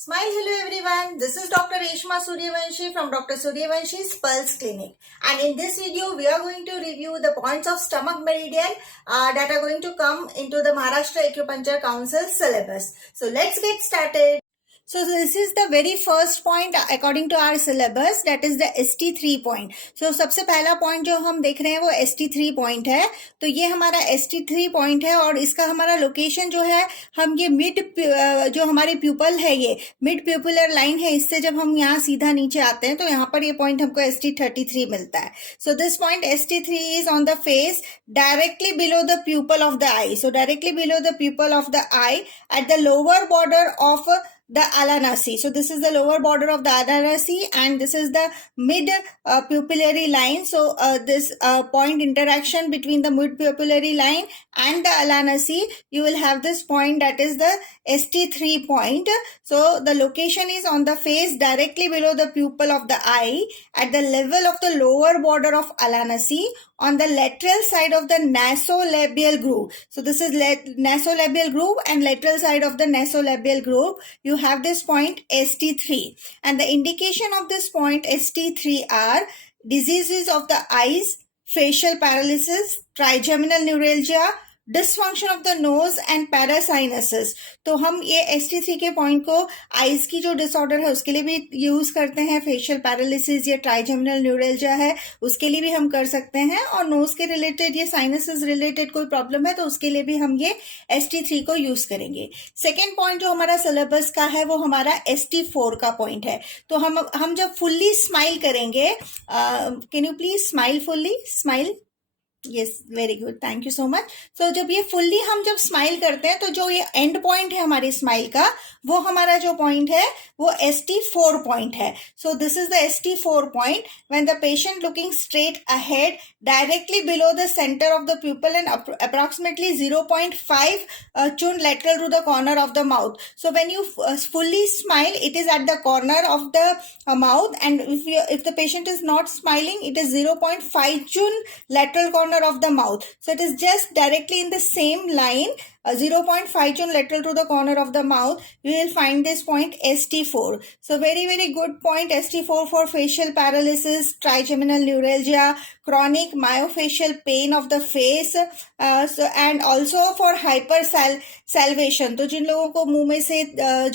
Smile, hello everyone. This is Dr. Reshma Suryavanshi from Dr. Suryavanshi's Pulse Clinic. And in this video, we are going to review the points of stomach meridian that are going to come into the Maharashtra Acupuncture Council syllabus. So let's get started. So this is the very first point according to our syllabus, that is the St3 point. So सबसे पहला point जो हम देख रहे हैं वो St3 point है. तो ये हमारा St3 point है और इसका हमारा लोकेशन जो है, हम ये मिड जो हमारी प्यूपल है, ये मिड प्यूपुलर लाइन है, इससे जब हम यहाँ सीधा नीचे आते हैं तो यहाँ पर ये पॉइंट हमको St33 मिलता है. So this point St3 is on the face directly below the pupil of the eye. So directly below the pupil of the eye at the lower border of the alanasi. So this is the lower border of the alanasi and this is the mid pupillary line. So this point interaction between the mid pupillary line and the alanasi, you will have this point, that is the St3 point. So the location is on the face directly below the pupil of the eye at the level of the lower border of alanasi on the lateral side of the nasolabial groove. So this is nasolabial groove and lateral side of the nasolabial groove. You have this point St3, and the indication of this point St3 are diseases of the eyes, facial paralysis, trigeminal neuralgia, dysfunction of the nose and parasinusitis. तो हम ये St3 के point को eyes की जो disorder है उसके लिए भी यूज करते हैं, फेशियल पैरालिसिस या ट्राइजेमिनल न्यूरल्जिया है उसके लिए भी हम कर सकते हैं, और नोज के रिलेटेड या साइनसिस रिलेटेड कोई प्रॉब्लम है तो उसके लिए भी हम ये St3 को यूज करेंगे. सेकेंड पॉइंट जो हमारा सिलेबस का है वो हमारा St4 का पॉइंट है. तो हम जब फुल्ली स्माइल करेंगे, can you please smile, fully smile, yes, very good, thank you so much. So जब ये फुल्ली हम जब स्माइल करते हैं तो जो ये एंड पॉइंट है हमारी स्माइल का, वो हमारा जो पॉइंट है वो St4 पॉइंट है. So this is the St4 point when the patient looking straight ahead directly below the centre of the pupal and approximately 0.5 chin lateral to the corner of the mouth. So when you fully smile, it is at the corner of the mouth, and if the patient is not smiling, it is 0.5 chin lateral corner of the mouth. So it is just directly in the same line, 0.5 chin lateral to the corner of the mouth. You will find this point St4. So very good point St4 for facial paralysis, trigeminal neuralgia, chronic myofascial pain of the face, and also for hypersalivation. तो जिन लोगों को मुंह में से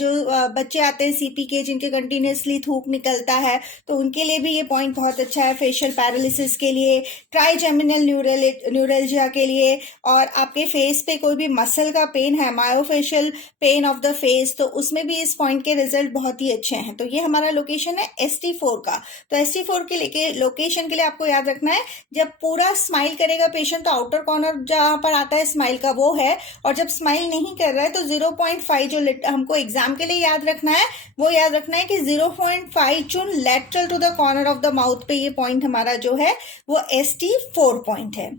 जो बच्चे आते हैं CP के, जिनके कंटिन्यूसली थूक निकलता है, तो उनके लिए भी ये पॉइंट बहुत अच्छा है. फेशियल पैरालिसिस के लिए, ट्राइजेमिनल न्यूरल्जिया के लिए, और आपके फेस पे कोई भी मसल का पेन है, myofascial pain of the face, तो उसमें भी इस पॉइंट के रिजल्ट बहुत ही अच्छे हैं. तो ये हमारा लोकेशन है St4 का. तो St4 के लोकेशन के लिए आपको याद रखना है, जब पूरा स्माइल करेगा पेशेंट तो आउटर कॉर्नर जहां पर आता है स्माइल का वो है, और जब स्माइल नहीं कर रहा है तो 0.5 जो हमको एग्जाम के लिए याद रखना है, वो याद रखना है कि 0.5 cun lateral to the corner of the mouth पे ये पॉइंट हमारा जो है वो St4 पॉइंट है.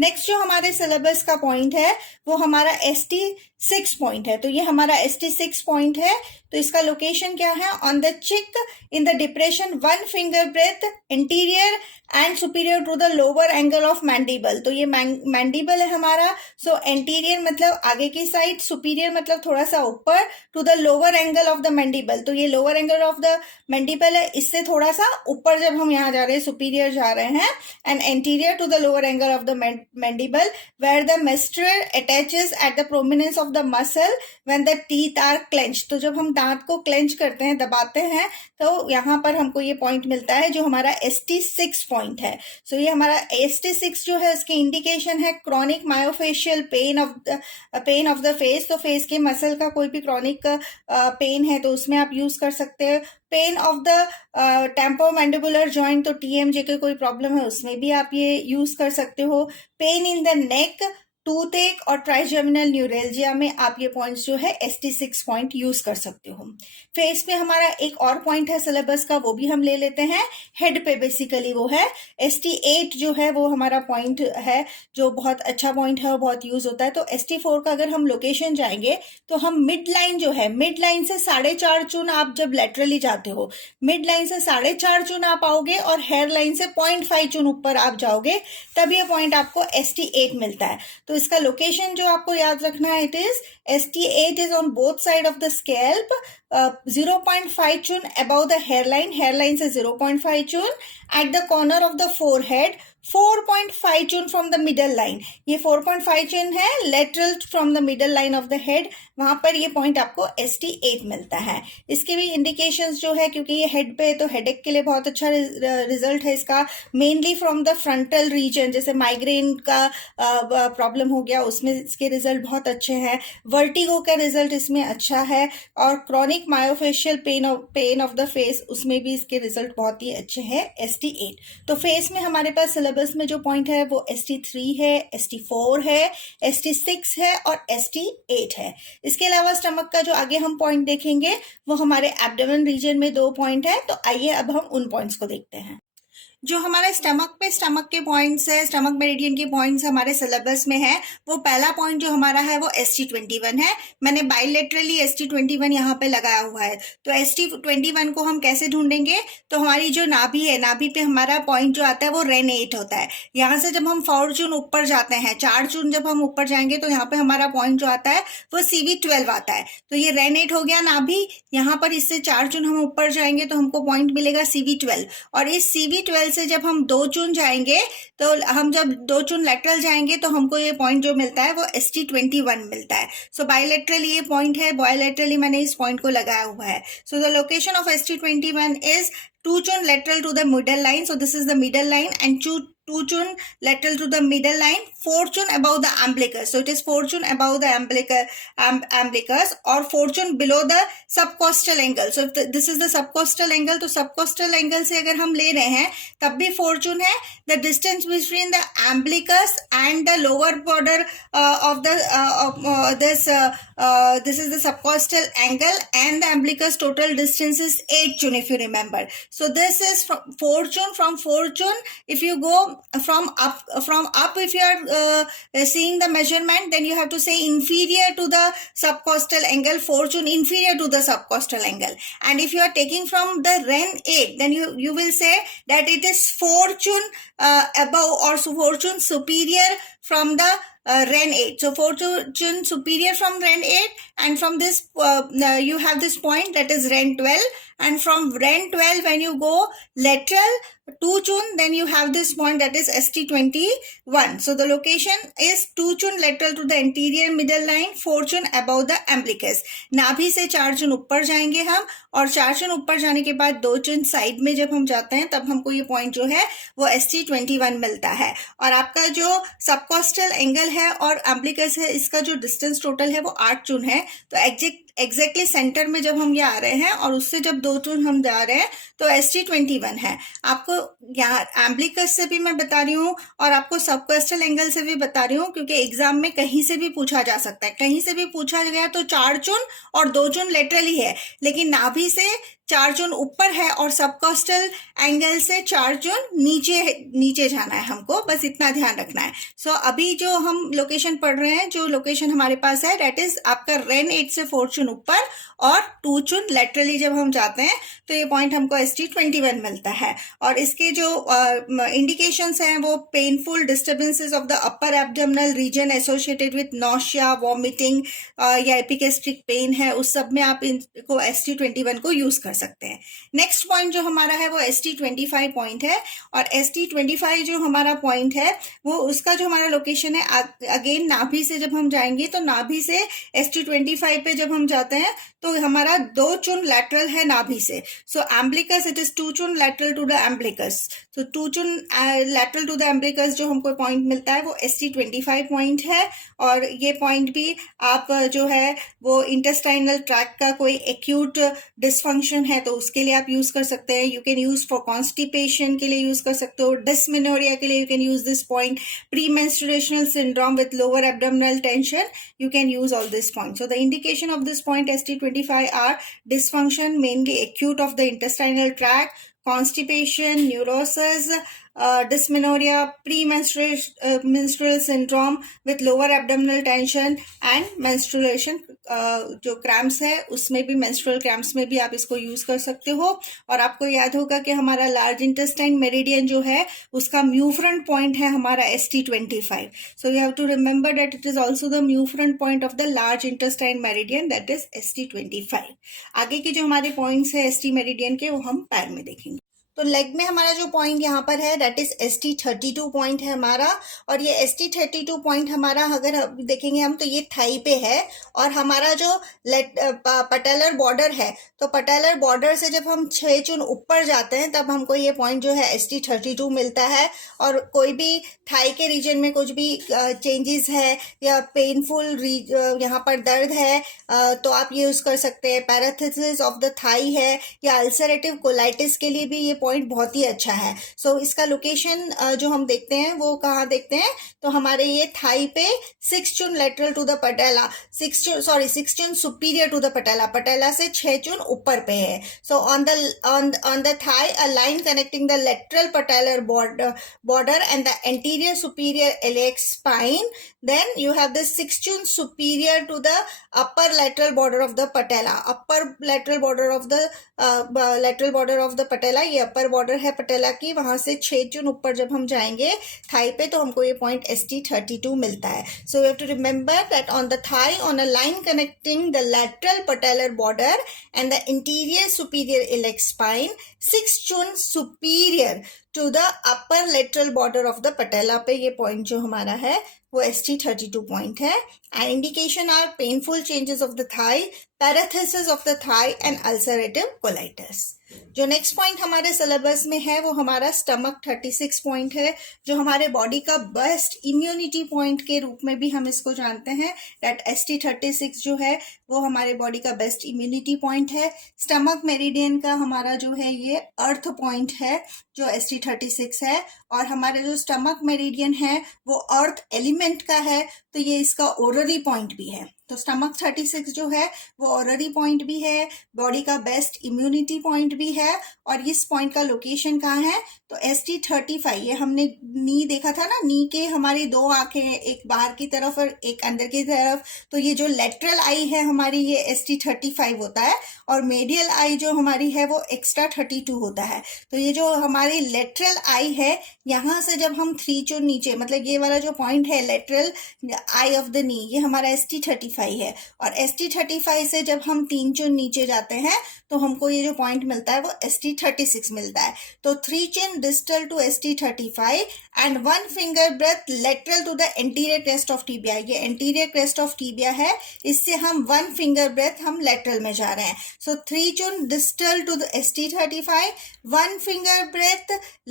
नेक्स्ट जो हमारे सिलेबस का पॉइंट है वो हमारा St6 पॉइंट है. तो ये हमारा St6 पॉइंट है. तो इसका लोकेशन क्या है? On the cheek in the depression 1 finger breadth interior and superior to the lower angle of mandible. तो ये मैंडिबल है हमारा. सो एंटीरियर मतलब आगे की साइड, सुपीरियर मतलब थोड़ा सा ऊपर, to the lower angle of the mandible. तो ये lower angle of the mandible है, इससे थोड़ा सा ऊपर जब हम यहाँ जा रहे हैं, सुपीरियर जा रहे हैं, and anterior to the lower angle of the mandible where the masseter attaches at the prominence of the muscle when the teeth are clenched. तो जब हम दांत को क्लेंच करते हैं, दबाते हैं, तो यहाँ पर हमको ये पॉइंट मिलता है जो हमारा St6 पॉइंट है. सो ये हमारा St6 जो है उसकी इंडिकेशन है chronic myofascial pain of the face. तो फेस के मसल का कोई भी क्रॉनिक पेन है तो उसमें आप यूज कर सकते हैं. पेन ऑफ द टेम्पोमैंडिबुलर जॉइंट, तो TMJ के कोई प्रॉब्लम है उसमें भी आप ये यूज कर सकते हो. Pain in the neck, tooth एक और ट्राइजेमिनल न्यूरल्जिया में आप ये पॉइंट्स जो है St6 पॉइंट यूज कर सकते हो. फेस पे हमारा एक और पॉइंट है सिलेबस का, वो भी हम ले लेते हैं. हेड पे बेसिकली वो है St8 जो है वो हमारा पॉइंट है, जो बहुत अच्छा पॉइंट है और बहुत यूज होता है. तो St4 का अगर हम लोकेशन जाएंगे तो हम मिड लाइन जो है, मिड लाइन से 4.5 चुन आप जब लेटरली जाते हो, मिड लाइन से 4.5 चुन आप आओगे और हेयर लाइन से 0.5 चुन ऊपर आप जाओगे, तब ये पॉइंट आपको St8 मिलता है. तो तो इसका लोकेशन जो आपको याद रखना है, it is ST8 is on both side of the scalp, 0.5 chun above the hairline से 0.5 chun, at the corner of the forehead 4.5 chun from the middle line. ये 4.5 chun है lateral from the middle line of the head, वहां पर ये point आपको ST8 मिलता है. इसके भी इंडिकेशंस जो है, क्योंकि ये हेड पे है तो हेडेक के लिए बहुत अच्छा रिजल्ट है इसका, mainly from the frontal region, जैसे माइग्रेन का प्रॉब्लम हो गया उसमें इसके रिजल्ट बहुत अच्छे हैं, वर्टिगो का रिजल्ट इसमें अच्छा है, और chronic myofascial pain of the face उसमें भी इसके रिजल्ट बहुत ही अच्छे हैं ST8. तो फेस में हमारे पास सिलेबस में जो पॉइंट है वो ST3 है, ST4 है, ST6 है और ST8 है. इसके अलावा स्टमक का जो आगे हम पॉइंट देखेंगे वो हमारे एब्डोमेन रीजन में 2 पॉइंट है. तो आइए अब हम उन पॉइंट्स को देखते हैं. जो हमारे स्टमक के पॉइंट्स है, स्टमक मेरिडियन के पॉइंट्स हमारे सिलेबस में है, वो पहला पॉइंट जो हमारा है वो ST21 है. मैंने बायलेटरली ST21 यहाँ पे लगाया हुआ है. तो ST21 को हम कैसे ढूंढेंगे, तो हमारी जो नाभि है, नाभि पे हमारा पॉइंट जो आता है वो रेन 8 होता है. यहाँ से जब हम 4 चून ऊपर जाते हैं, 4 चून जब हम ऊपर जाएंगे तो यहाँ पे हमारा पॉइंट जो आता है वो CV12 आता है. तो ये रेन 8 हो गया नाभि. यहाँ पर इससे 4 चून हम ऊपर जाएंगे तो हमको पॉइंट मिलेगा CV12, और इस CV12 से जब हम 2 चून जाएंगे, तो हम जब 2 चून लेटरल जाएंगे तो हमको ये पॉइंट जो मिलता है वो ST21 मिलता है. सो बायलेटरली ये पॉइंट है, बायलेटरली मैंने इस पॉइंट को लगाया हुआ है. So the location of ST21 is 2 chun lateral to the middle line. So this is the middle line, and 2 chun lateral to the middle line, 4 chun above the umbilicus. So it is 4 chun above the umbilicus, or 4 chun below the subcostal angle. So if this is the subcostal angle, तो subcostal angle से अगर हम ले रहे हैं तब भी 4 chun है. The distance between the umbilicus and the lower border of the this is the subcostal angle, and the umbilicus total distance is 8 chun if you remember. So this is 4 chun. From 4 chun, if you go from up, if you are seeing the measurement, then you have to say inferior to the subcostal angle, 4 chun inferior to the subcostal angle. And if you are taking from the REN 8, then you will say that it is 4 chun above, or 4 chun superior from the REN 8. So 4 chun superior from REN 8, and from this you have this point that is REN 12, and from REN 12 when you go lateral 2 chun, then you have this point that is ST21. So the location is 2 chun lateral to the anterior middle line, 4 chun above the umbilicus. नाभि से 4 चुन ऊपर जाएंगे हम, और 4 चुन ऊपर जाने के बाद 2 चुन साइड में जब हम जाते हैं तब हमको ये पॉइंट जो है वो ST21 मिलता है. और आपका जो सबकॉस्टल एंगल है और अम्बिलिकस है, इसका जो डिस्टेंस टोटल है वो 8 चुन है. तो एग्जैक्टली सेंटर में जब हम ये आ रहे हैं और उससे जब 2 चुन हम जा रहे हैं तो ST21 है. आपको यहाँ एम्ब्लिकस से भी मैं बता रही हूँ और आपको सबकॉस्टल एंगल से भी बता रही हूँ, क्योंकि एग्जाम में कहीं से भी पूछा जा सकता है. कहीं से भी पूछा गया तो 4 चुन और 2 चुन लेटरली है, लेकिन नाभि से 4 चुन ऊपर है और सबकॉस्टल एंगल से 4 चुन नीचे जाना है हमको, बस इतना ध्यान रखना है. सो अभी जो हम लोकेशन पढ़ रहे हैं, जो लोकेशन हमारे पास है डेट इज आपका REN 8 से 4 चुन ऊपर और 2 चुन लेटरली जब हम जाते हैं तो ये पॉइंट हमको ST21 मिलता है. और इसके जो इंडिकेशंस हैं वो painful disturbances of the upper abdominal region associated with nausea, vomiting या एपिगैस्ट्रिक पेन है, उस सब में आप इनको ST21 को यूज कर सकते हैं. नेक्स्ट पॉइंट जो हमारा है वो ST25 पॉइंट है, और ST25 जो हमारा पॉइंट है वो उसका जो हमारा लोकेशन है, अगेन नाभि से जब हम जाएंगे तो नाभि से ST25 पे जब हम जाते हैं तो हमारा 2 चुन लैटरल है नाभि से. सो एम्ब्लिकस इट इज 2 चुन लैटरल टू द एम्ब्लिकस. तो 2 चुन लैटरल टू द एम्ब्लिकस जो हमको पॉइंट मिलता है वो ST25 पॉइंट है. और ये पॉइंट भी आप जो है वो इंटेस्टाइनल ट्रैक्ट का कोई एक्यूट डिसफंक्शन है तो उसके लिए आप यूज कर सकते हैं. You can use for constipation के लिए यूज कर सकते हो, डिस्मेनोरिया के लिए you can use this point, premenstrual syndrome with lower abdominal tension, you can use all this point. So the indication of this point ST25 are dysfunction mainly acute of the intestinal tract, constipation, neurosis, dysmenorrhea, premenstrual syndrome with lower abdominal tension and menstruation जो cramps है उसमें भी menstrual cramps में भी आप इसको use कर सकते हो। और आपको याद होगा कि हमारा लार्ज इंटेस्टाइन मेरिडियन जो है उसका म्यू फ्रंट पॉइंट है हमारा ST25। So you have to remember that it is also the mu front point of the large intestine meridian, that is ST25। आगे के जो हमारे पॉइंट्स है ST मेरिडियन के वो हम पैर में देखेंगे। तो लेग में हमारा जो पॉइंट यहाँ पर है दैट इज ST32 पॉइंट है हमारा। और ये ST32 पॉइंट हमारा अगर देखेंगे हम तो ये थाई पे है। और हमारा जो पटेलर बॉर्डर है तो पटेलर बॉर्डर से जब हम 6 चुन ऊपर जाते हैं तब हमको ये पॉइंट जो है ST32 मिलता है। और कोई भी थाई के रीजन में कुछ भी चेंजेस है या पेनफुल यहाँ पर दर्द है तो आप यूज कर सकते हैं। पैरालिसिस ऑफ द थाई है या अल्सरेटिव कोलाइटिस के लिए भी ये पॉइंट बहुत ही अच्छा है। सो इसका लोकेशन जो हम देखते हैं वो कहाँ देखते हैं तो हमारे ये थाई पे 6 चुन lateral to the patella, 6 cun superior to the patella, patella से 6 चुन ऊपर पे है। So on the thigh a line connecting the lateral patellar border and the anterior superior iliac spine, then you have the 6 chun superior to the upper lateral border of the patella, upper lateral border of the patella, ये upper border है पटेला की, वहां से 6 चुन ऊपर जब हम जाएंगे थाई पे तो हमको ये पॉइंट ST32 मिलता है। So you have to remember that on the thigh on a line connecting the lateral patellar border and the anterior superior iliac spine, 6 chun superior to the upper lateral border of the patella पे ये point जो हमारा है वो ST32 point है। And indication are painful changes of the thigh, paralysis of the thigh and ulcerative colitis. जो next point हमारे syllabus में है वो हमारा स्टमक 36 पॉइंट है, जो हमारे बॉडी का बेस्ट इम्यूनिटी पॉइंट के रूप में भी हम इसको जानते हैं। दैट ST36 जो है वो हमारे बॉडी का बेस्ट इम्यूनिटी पॉइंट है। स्टमक मेरिडियन का हमारा जो है ये अर्थ पॉइंट है जो ST36 है। और हमारे जो स्टमक मेरिडियन है वो अर्थ एलिमेंट का है तो ये इसका ओररी पॉइंट भी है। तो स्टमक 36 जो है वो ऑररी पॉइंट भी है, बॉडी का बेस्ट इम्यूनिटी पॉइंट भी है। और इस पॉइंट का लोकेशन कहाँ है तो ST35, ये हमने नी देखा था ना, नी के हमारी 2 आंखें हैं, एक बाहर की तरफ और एक अंदर की तरफ। तो ये जो लेटरल आई है हमारी ये ST35 होता है और मेडियल आई जो हमारी है वो एक्स्ट्रा 32 होता है। तो ये जो हमारी लेटरल आई है यहाँ से जब हम 3 चुन नीचे, मतलब ये वाला जो पॉइंट है lateral I of the knee, ये हमारा ST35 है। और ST35 से जब हम 3 चुन नीचे जाते हैं तो हमको ये जो पॉइंट मिलता है वो ST36 मिलता है। तो 3 cun distal to ST35 and 1 finger breadth lateral to the anterior crest of tibia. ये एंटीरियर क्रेस्ट ऑफ टीबिया है, इससे हम 1 फिंगर ब्रेथ हम लेटरल में जा रहे हैं। So 3 cun distal to the ST35, 1 finger breadth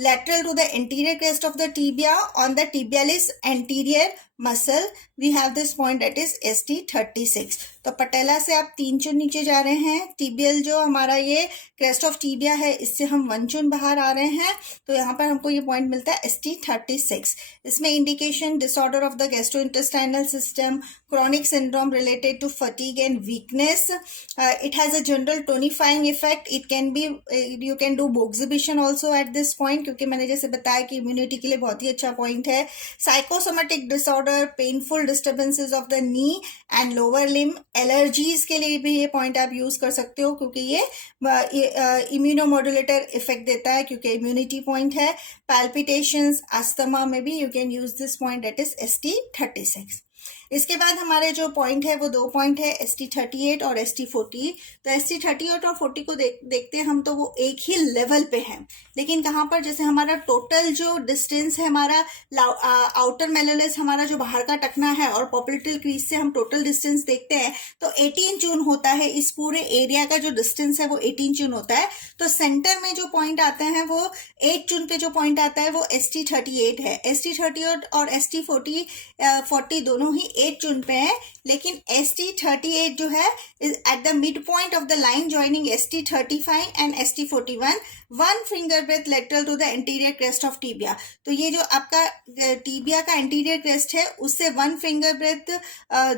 lateral to the anterior crest of the tibia on the tibialis anterior muscle, we have this point that is ST36। तो पटेला से आप 3 चुन नीचे जा रहे हैं, टिबियल जो हमारा ये क्रेस्ट ऑफ टीबिया है इससे हम 1 चुन बाहर आ रहे हैं तो यहाँ पर हमको ये पॉइंट मिलता है ST36। इसमें indication disorder of the gastrointestinal system, chronic syndrome related to fatigue and weakness. It has a general tonifying effect. It can be you can do exhibition also at this point, क्योंकि मैंने जैसे बताया कि immunity के लिए बहुत ही अच्छा point है। Psychosomatic disorder, painful disturbances of the knee and lower limb, allergies के लिए भी ये पॉइंट आप यूज कर सकते हो क्योंकि ये इम्यूनोमोडुलेटर इफेक्ट देता है क्योंकि इम्यूनिटी पॉइंट है। पैल्पिटेशंस, अस्थमा में भी you can use this point that is ST36। इसके बाद हमारे जो पॉइंट है वो 2 पॉइंट है ST38 और ST40। तो ST38 और 40 को देखते हैं हम तो वो एक ही लेवल पे है, लेकिन कहाँ पर जैसे हमारा टोटल जो डिस्टेंस है हमारा आउटर मेलुलस हमारा जो बाहर का टखना है और पॉप्युलेटल क्रीज से हम टोटल डिस्टेंस देखते हैं तो 18 चून होता है। इस पूरे एरिया का जो डिस्टेंस है वो 18 चून होता है। तो सेंटर में जो पॉइंट आते हैं वो 8 चून पे जो पॉइंट आता है वो ST38 है। ST38 और ST40 दोनों ही 8 चुन पे है, लेकिन ST38 जो है at the mid point of the line joining ST35 and ST41 1 finger breadth lateral to the anterior crest of tibia. तो ये जो आपका टीबिया का एंटीरियर क्रेस्ट है उससे 1 फिंगर ब्रेथ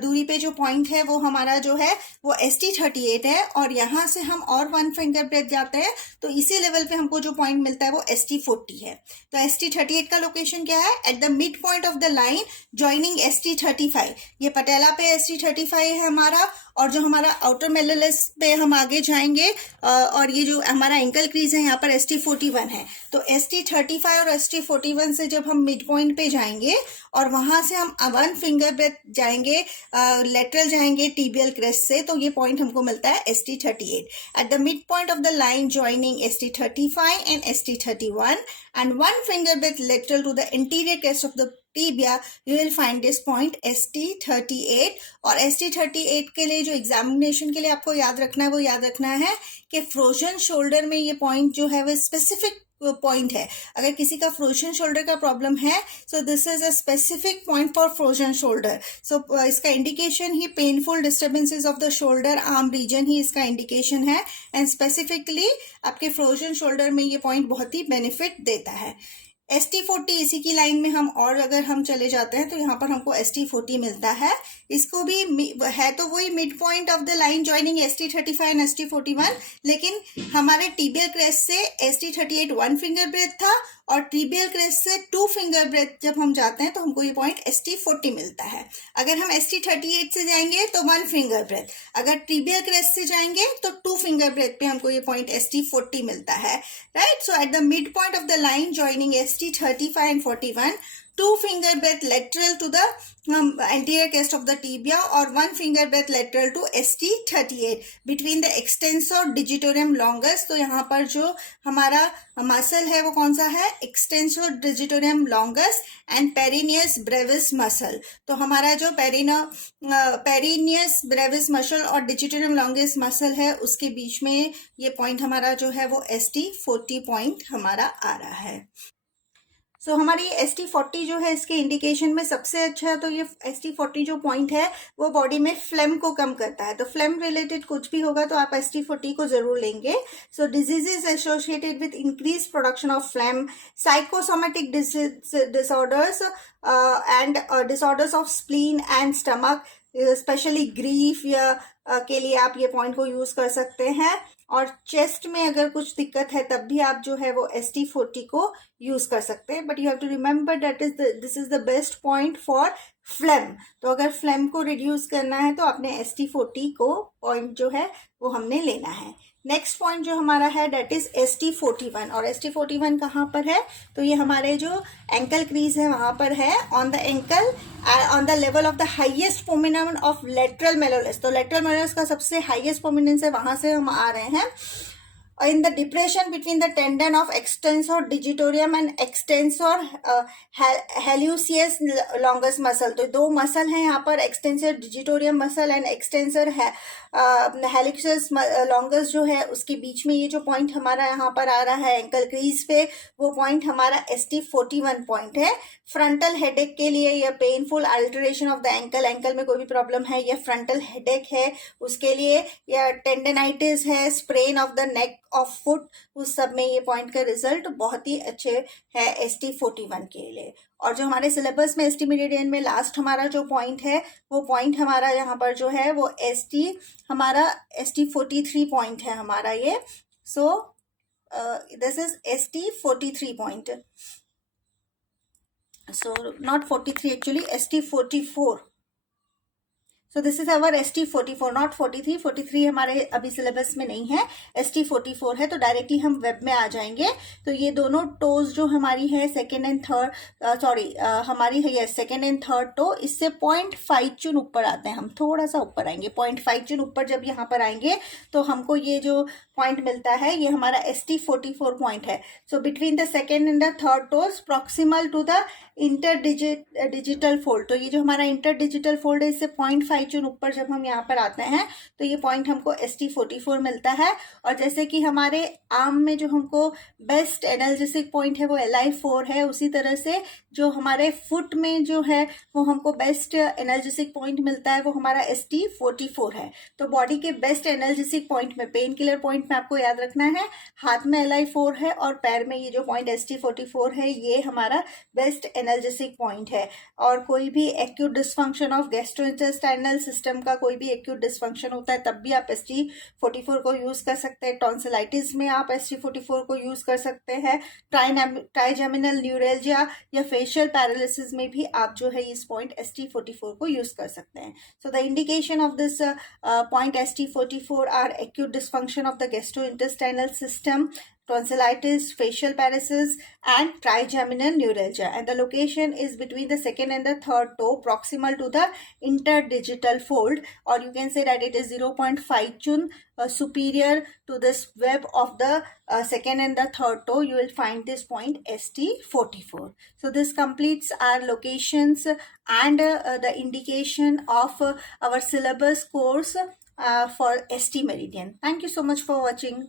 दूरी पे जो पॉइंट है वो हमारा जो है वो ST38 है, और यहाँ से हम और 1 फिंगर ब्रेथ जाते हैं तो इसी लेवल पे हमको जो पॉइंट मिलता है वो ST40 है। तो ST38 का लोकेशन क्या है? At the mid point of the line joining ST35। ये पटेला पे ST35 है हमारा, और जो हमारा आउटर मेलुलस पे हम आगे जाएंगे और ये जो हमारा एंकल क्रीज है यहाँ पर ST41 है। तो ST35 और ST41 से जब हम मिड पॉइंट पे जाएंगे और वहां से हम 1 फिंगर ब्रेथ जाएंगे लेटरल जाएंगे टीबियल क्रेस्ट से, तो ये पॉइंट हमको मिलता है ST38 at the mid point of the line joining ST35 and ST31 and 1 finger breadth lateral to the interior crest of the tibia, you will find this point ST38। और ST38 के लिए जो examination के लिए आपको याद रखना है वो याद रखना है कि फ्रोजन शोल्डर में ये पॉइंट जो है वो स्पेसिफिक पॉइंट है। अगर किसी का फ्रोजन शोल्डर का प्रॉब्लम है so this is a specific point for frozen shoulder. So इसका इंडिकेशन ही painful disturbances of the shoulder arm region ही इसका इंडिकेशन है, एंड स्पेसिफिकली आपके फ्रोजन शोल्डर में ये पॉइंट बहुत ही बेनिफिट देता है। ST40 इसी की लाइन में हम और अगर हम चले जाते हैं तो यहाँ पर हमको ST40 मिलता है। इसको भी है तो वही mid point of the line joining ST35 and ST41, लेकिन हमारे टीबियल क्रेस्ट से ST38 1 फिंगर ब्रेथ था और टीबियल क्रेस्ट से 2 फिंगर ब्रेथ जब हम जाते हैं तो हमको ये पॉइंट ST40 मिलता है। अगर हम ST38 से जाएंगे तो 1 फिंगर ब्रेथ, अगर टीबियल क्रेस्ट से जाएंगे तो 2 फिंगर ब्रेथ पे हमको ये पॉइंट ST40 मिलता है, right. So eight the mid point of the line joining ST35 and 41, 2 finger breath lateral to the anterior crest of the tibia or 1 finger breath lateral to ST38 between the extensor digitorum longus। तो यहाँ पर जो हमारा muscle है वो कौन सा है? extensor digitorum longus and peroneus brevis muscle। तो हमारा जो peroneus brevis muscle और digitorum longus muscle है उसके बीच में ये पॉइंट हमारा जो है वो ST40 पॉइंट हमारा आ रहा है। सो हमारी ST40 जो है इसके इंडिकेशन में सबसे अच्छा तो ये ST40 जो पॉइंट है वो बॉडी में फ्लेम को कम करता है। तो फ्लेम रिलेटेड कुछ भी होगा तो आप ST40 को जरूर लेंगे। So diseases associated with increase production of phlegm, psychosomatic disorders and disorders of spleen and stomach, specially grief या के लिए आप ये पॉइंट को यूज कर सकते हैं। और चेस्ट में अगर कुछ दिक्कत है तब भी आप जो है वो ST40 को यूज कर सकते हैं, but you have to remember that this is the best point for phlegm. तो अगर फ्लेम को रिड्यूस करना है तो आपने ST40 को पॉइंट जो है वो हमने लेना है। नेक्स्ट पॉइंट जो हमारा है दैट इज ST41, और ST41 कहाँ पर है? तो ये हमारे जो एंकल क्रीज है वहां पर है, on the ankle on the level of the highest prominence of lateral malleolus. तो लेटरल मेलुलस का सबसे हाईएस्ट पोमिनेंस है, वहां से हम आ रहे हैं। In the depression between the tendon of extensor digitorum and extensor hallucis longus muscle। तो 2 मसल हैं यहाँ पर, extensor digitorum muscle and extensor hallucis longus जो है उसके बीच में ये जो पॉइंट हमारा यहाँ पर आ रहा है एंकल क्रीज पे, वो पॉइंट हमारा ST41 पॉइंट है। फ्रंटल हेडेक के लिए या painful alteration of the ankle में कोई भी प्रॉब्लम है या फ्रंटल हेडेक है उसके लिए, या टेंडनाइटिस है, sprain of the neck of foot, उस सब में ये पॉइंट का रिजल्ट बहुत ही अच्छे है ST41 के लिए। और जो हमारे सिलेबस में ST मेरिडियन में लास्ट हमारा जो पॉइंट है वो पॉइंट हमारा यहाँ पर जो है वो हमारा ST43 पॉइंट है हमारा ये। सो this is ST43 point, so not 43 actually, ST44। So this is our ST44, not 43। 43 हमारे अभी सिलेबस में नहीं है, ST44 है। तो डायरेक्टली हम वेब में आ जाएंगे। तो ये दोनों टोज जो हमारी है सेकेंड एंड थर्ड, हमारी है ये सेकेंड एंड थर्ड टो, इससे 0.5 चुन ऊपर आते हैं, हम थोड़ा सा ऊपर आएंगे। 0.5 चुन ऊपर जब यहाँ पर आएंगे तो हमको ये जो पॉइंट मिलता है ये हमारा ST44 पॉइंट है। So between the second and the third toes proximal to the interdigital fold. तो ये जो हमारा इंटर डिजिटल फोल्ड है इससे 0.5 5 चुन ऊपर जब हम यहाँ पर आते हैं तो ये पॉइंट हमको ST44 मिलता है। और जैसे कि हमारे आर्म में जो हमको बेस्ट एनाल्जेसिक पॉइंट है वो LI4 है, उसी तरह से जो हमारे फुट में जो है वो हमको बेस्ट एनाल्जेसिक पॉइंट मिलता है वो हमारा ST44 है। तो बॉडी के बेस्ट एनाल्जेसिक पॉइंट में, पेन किलर पॉइंट में आपको याद रखना है हाथ में LI4 है और पैर में ये जो पॉइंट ST44 है ये हमारा बेस्ट एनाल्जेसिक पॉइंट है। और कोई भी acute dysfunction of gastrointestinal system का कोई भी एक्यूट डिसफंक्शन होता है तब भी आप ST44 को यूज कर सकते हैं। टॉन्सिलाइटिस में आप ST44 को यूज कर सकते हैं। ट्राइजेमिनल न्यूरेल्जिया या फेशियल पैरालिसिस में भी आप जो है इस पॉइंट ST44 को यूज कर सकते हैं। So the indication of this point ST44 are acute dysfunction of the gastrointestinal system, tonsillitis, facial paralysis, and trigeminal neuralgia. And the location is between the second and the third toe, proximal to the interdigital fold, or you can say that it is 0.5 chun superior to this web of the second and the third toe. You will find this point ST44. So this completes our locations and the indication of our syllabus course for ST meridian. Thank you so much for watching.